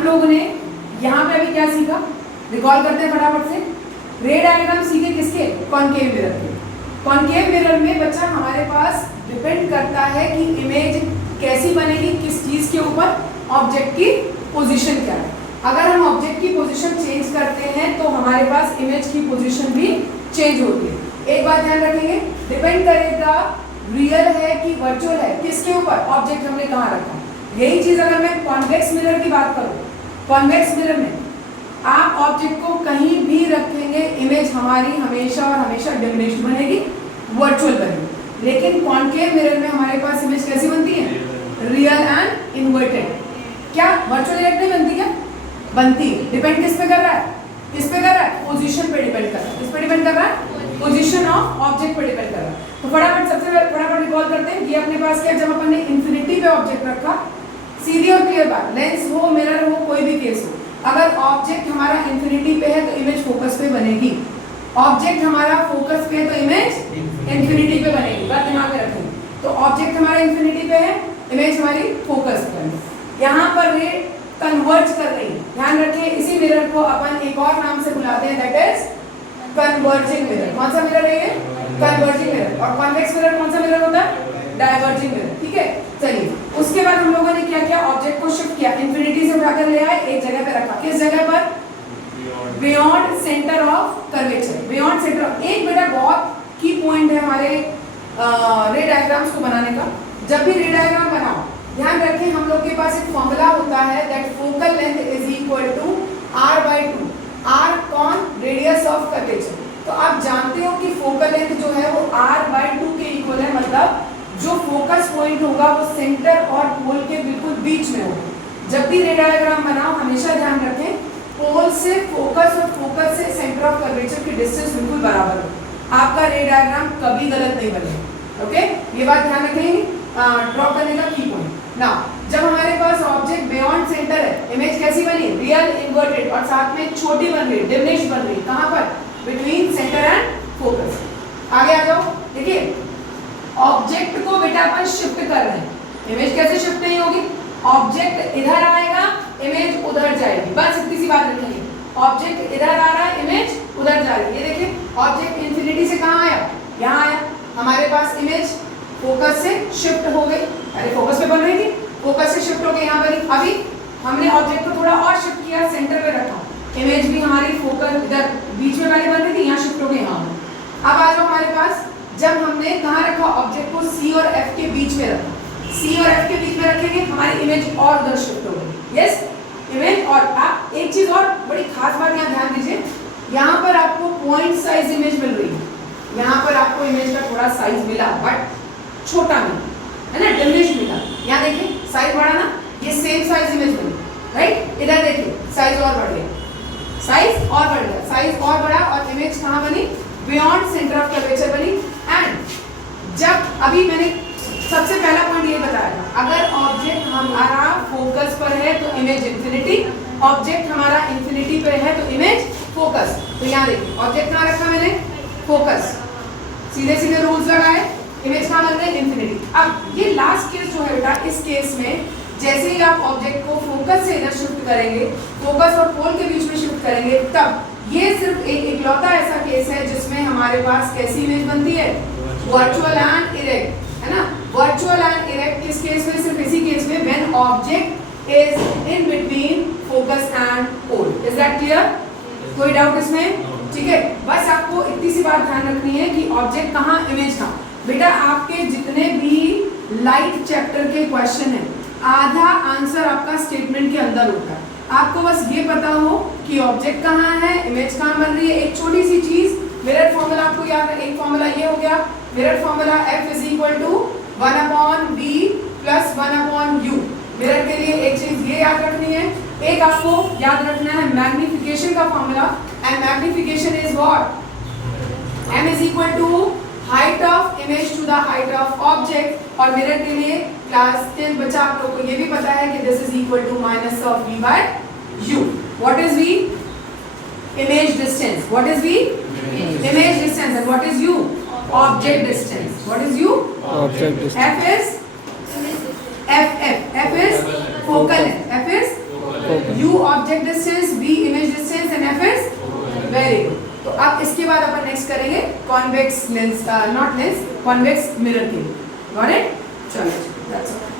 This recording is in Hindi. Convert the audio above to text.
हम लोगों ने यहाँ पे अभी क्या सीखा, रिकॉल करते हैं फटाफट से। रे डायग्राम सीखे किसके, कॉनकेव मिरर के। कॉनकेव मिरर में बच्चा हमारे पास डिपेंड करता है कि इमेज कैसी बनेगी, किस चीज के ऊपर, ऑब्जेक्ट की पोजीशन क्या है। अगर हम ऑब्जेक्ट की पोजीशन चेंज करते हैं तो हमारे पास इमेज की पोजीशन भी चेंज होती है। एक बात ध्यान रखेंगे, डिपेंड करेगा रियल है कि वर्चुअल है, किसके ऊपर, ऑब्जेक्ट हमने कहाँ रखा। यही चीज अगर मैं कॉन्वेक्स मिरर की बात करूँ, कॉन्वेक्स मिरर में आप ऑब्जेक्ट को कहीं भी रखेंगे, इमेज हमारी हमेशा और हमेशा डिमिनिश्ड बनेगी, वर्चुअल बनेगी। लेकिन कॉनकेव मिरर में हमारे पास इमेज कैसी बनती है, रियल एंड इन्वर्टेड। क्या वर्चुअल इमेज नहीं बनती है, बनती है। डिपेंड किस पे कर रहा है, किस पे कर रहा है, पोजीशन पे डिपेंड कर रहा है। किस पे डिपेंड कर रहा है, पोजीशन ऑफ ऑब्जेक्ट पे डिपेंड कर रहा है। तो फटाफट सबसे फटाफट रिकॉल करते हैं। ये अपने पास क्या, जब अपन ने इंफिनिटी पे ऑब्जेक्ट रखा, सीधी और क्लियर बात, लेंस हो, मिरर हो, कोई भी केस हो, अगर ऑब्जेक्ट हमारा इंफिनिटी पे है तो इमेज फोकस पे बनेगी। ऑब्जेक्ट हमारा फोकस पे है तो इमेज इंफिनिटी पे बनेगी, बात दिमाग में रखेंगे। तो ऑब्जेक्ट हमारा इंफिनिटी पे है, इमेज हमारी फोकस पे है। यहाँ पर रे कन्वर्ज कर रही है, ध्यान रखें। इसी मिरर को अपन एक और नाम से बुलाते हैं, दैट इज कन्वर्जिंग मिरर। कौन सा मिरर है ये, कन्वर्जिंग मिरर। और कॉन्वेक्स मिरर कौन सा मिरर होता है, डाइवर्जिंग मिरर। ठीक है, चलिए उसके बाद हम लोगों ने क्या किया, ऑब्जेक्ट को शिफ्ट किया, इंफिनिटी से उठाकर ले आए, एक जगह पे रखा। किस जगह पर, beyond centre of curvature, beyond centre of. एक बेटा बहुत की पॉइंट है हमारे रे डायग्राम्स को बनाने का। जब भी रे डायग्राम बनाओ, ध्यान रखें हम लोग के पास एक फॉर्मूला होता है, that focal length is equal to r/2। r कौन, रेडियस ऑफ कर्वेचर। तो आप जानते हो कि फोकल लेंथ जो है वो r/2 के इक्वल है, मतलब जो फोकस पॉइंट होगा वो सेंटर और पोल के बिल्कुल बीच में होगा। जब भी रे डायग्राम बनाओ हमेशा ध्यान रखें पोल से फोकस और फोकस से सेंटर ऑफ कर्वेचर की डिस्टेंस बिल्कुल बराबर हो। आपका रे डायग्राम कभी गलत नहीं बनेगा। ओके, ये बात ध्यान रखेंगे ड्रॉ करने का की पॉइंट। नाउ जब हमारे पास ऑब्जेक्ट बियॉन्ड सेंटर है, इमेज कैसी बनी, रियल इन्वर्टेड, और साथ में छोटी बन रही, डिमिनिश्ड बन रही। कहाँ पर, बिटवीन सेंटर एंड फोकस। आगे आ जाओ, देखिए ऑब्जेक्ट को बेटा अपन शिफ्ट कर रहे हैं, इमेज कैसे शिफ्ट नहीं होगी, ऑब्जेक्ट इधर आएगा, इमेज उधर जाएगी, बस इतनी सी बात रखेंगे। ऑब्जेक्ट इधर आ रहा है, इमेज उधर जा रही है। ये देखिए ऑब्जेक्ट इंफिनिटी से कहाँ आया, यहाँ आया, हमारे पास इमेज फोकस से शिफ्ट हो गई। अरे फोकस पे बन रही थी, फोकस से शिफ्ट हो गई यहाँ पर। अभी हमने ऑब्जेक्ट को थोड़ा और शिफ्ट किया, सेंटर पे रखा, इमेज भी हमारी फोकस इधर बीच में वाली बन रही थी, यहाँ शिफ्ट हो गई यहाँ। अब आ जाओ हमारे पास, जब हमने कहाँ रखा, ऑब्जेक्ट को C और F के बीच में रखा, C और F के बीच में रखेंगे, हमारी इमेज और उधर शिफ्ट हो गई। Yes, image. और आप एक चीज और बड़ी खास बात यहाँ ध्यान दीजिए, यहाँ पर आपको पॉइंट साइज इमेज मिल रही है, यहाँ पर आपको इमेज का थोड़ा साइज मिला बट छोटा मिला, है ना, डिमिनिश्ड मिला। यहाँ देखिए साइज बढ़ा ना, ये सेम साइज इमेज बनी, राइट। इधर देखिए साइज और बढ़ गया, साइज और बढ़ गया, साइज और बढ़ा, और इमेज कहाँ बनी, बियॉन्ड सेंटर ऑफ कर्वेचर बनी। एंड जब अभी मैंने सबसे पहला पॉइंट ये बताया था, अगर ऑब्जेक्ट हमारा फोकस पर है तो इमेज इंफिनिटी, ऑब्जेक्ट हमारा इंफिनिटी पर है तो इमेज फोकस। तो यहाँ देखिए ऑब्जेक्ट कहाँ रखा मैंने, फोकस, सीधे सीधे रूल्स लगाए, इमेज कहाँ बन गई, इंफिनिटी। अब ये लास्ट केस जो है बेटा, इस केस में जैसे ही आप ऑब्जेक्ट को फोकस से इधर शिफ्ट करेंगे, फोकस और पोल के बीच में शिफ्ट करेंगे, तब ये सिर्फ एक इकलौता ऐसा केस है जिसमें हमारे पास कैसी इमेज बनती है, वर्चुअल एंड इरेक्ट, है ना। वर्चुअल एंड इरेक्ट किस केस में, सिर्फ इसी केस में, when object is in between focus and pole. Is that clear, कोई डाउट इसमें, ठीक है। बस आपको इतनी सी बात ध्यान रखनी है कि ऑब्जेक्ट कहाँ, इमेज कहाँ। बेटा आपके जितने भी लाइट चैप्टर के क्वेश्चन है, आधा आंसर आपका स्टेटमेंट के अंदर होता है। आपको बस ये पता हो कि ऑब्जेक्ट कहाँ है, इमेज कहाँ बन रही है। एक छोटी सी चीज, मिरर फॉर्मूला आपको याद है, एक फॉर्मूला ये हो गया, mirror formula F is equal to 1/b plus 1/u। Mirror के लिए एक चीज ये याद रखनी है, एक आपको याद रखना है मैग्निफिकेशन का formula, and magnification is what, m is equal to height of image to the height of object. और मिरर के लिए क्लास 10 बच्चा आप लोग को ये भी पता है कि this is equal to minus of v by u। What is v, image distance. What is v, image distance, and what is u, object distance. What is u, object distance. f is f is focal length, f is U object distance, V image distance and F is very good. तो अब इसके बाद अपन नेक्स्ट करेंगे convex lens, not lens, convex mirror के। Got it? चलो दैट्स ऑल।